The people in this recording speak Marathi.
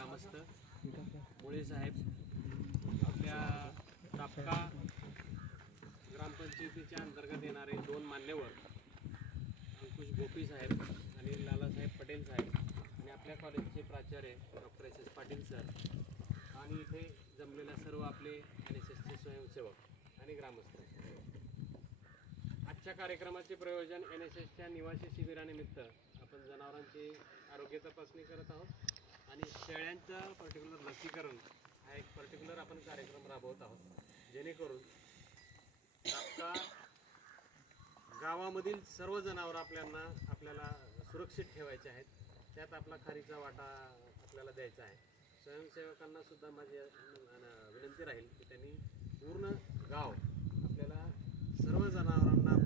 ग्रामस्थ मुळे साहेब, आपल्या तापका ग्रामपंचायतीच्या अंतर्गत येणारे 2 मान्यवर अंकुश गोपी साहेब आणि लालासाहेब पटेल साहेब आणि आपल्या कॉलेजचे प्राचार्य doctor S S Patil sir आणि इथे जमलेल्या सर्व आपले NSSचे स्वयंसेवक आणि ग्रामस्थ। आजच्या कार्यक्रमाचे प्रयोजन NSSच्या निवासी शिबिरानिमित्त आपण जनावरांची आरोग्य तपासणी करत आहोत आणि शेळ्यांचं पर्टिक्युलर लसीकरण हा एक पर्टिक्युलर आपण कार्यक्रम राबवत आहोत, जेणेकरून आपल्या गावामधील सर्व जनावर आपल्याला सुरक्षित ठेवायचे आहेत। त्यात आपला खारीचा वाटा आपल्याला द्यायचा आहे। स्वयंसेवकांना सुद्धा माझी विनंती राहील की त्यांनी पूर्ण गाव आपल्याला सर्व जनावरांना